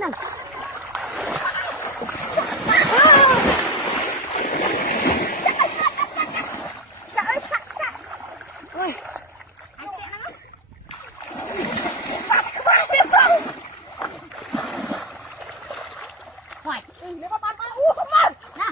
nè. Ôi. Hoài, nếu có con không lên. Nè.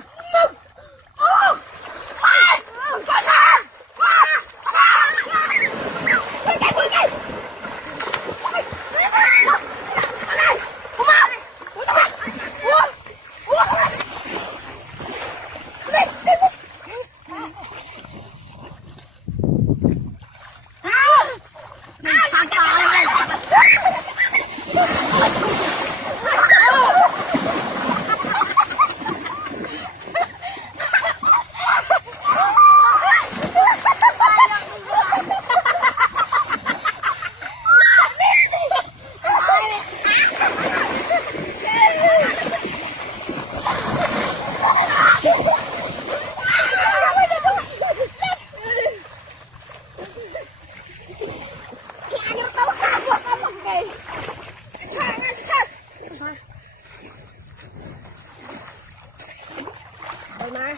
Mà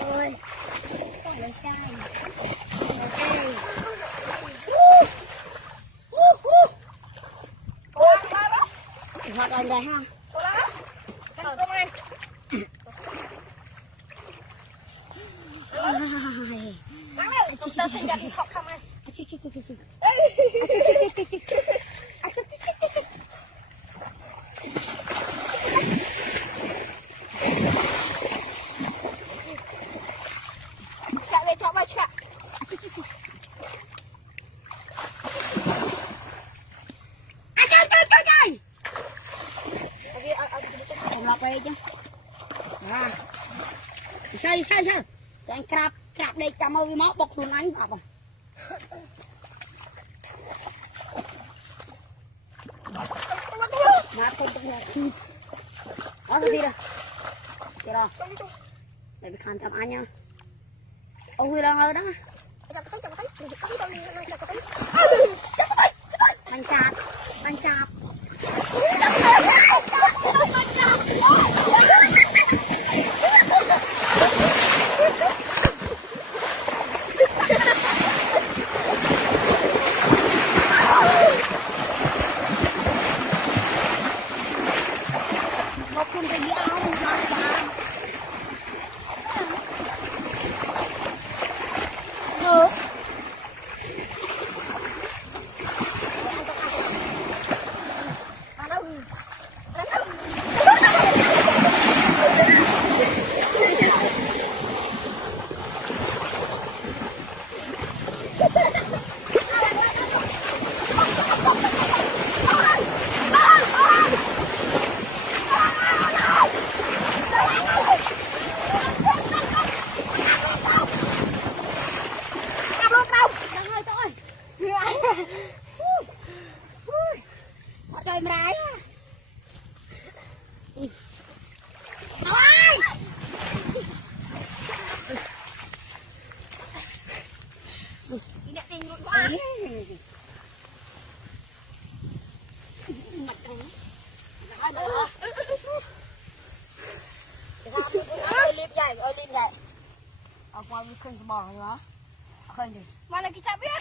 ôi con lấy chai hoạt động đây ha chúng ta sẽ nhận học không anh cho bay chạy chơi không lọc về chứ sao anh crab đây cầm ơi máu bọc luôn anh vào mà không đó đi ra kìa đó để bị khăn thầm anh nha ông Huy đang ở đó anh chạp một con cái gì áo trời mà rái liêm dậy ở qua khơi bò rồi đó khơi đi mà là cái chắp á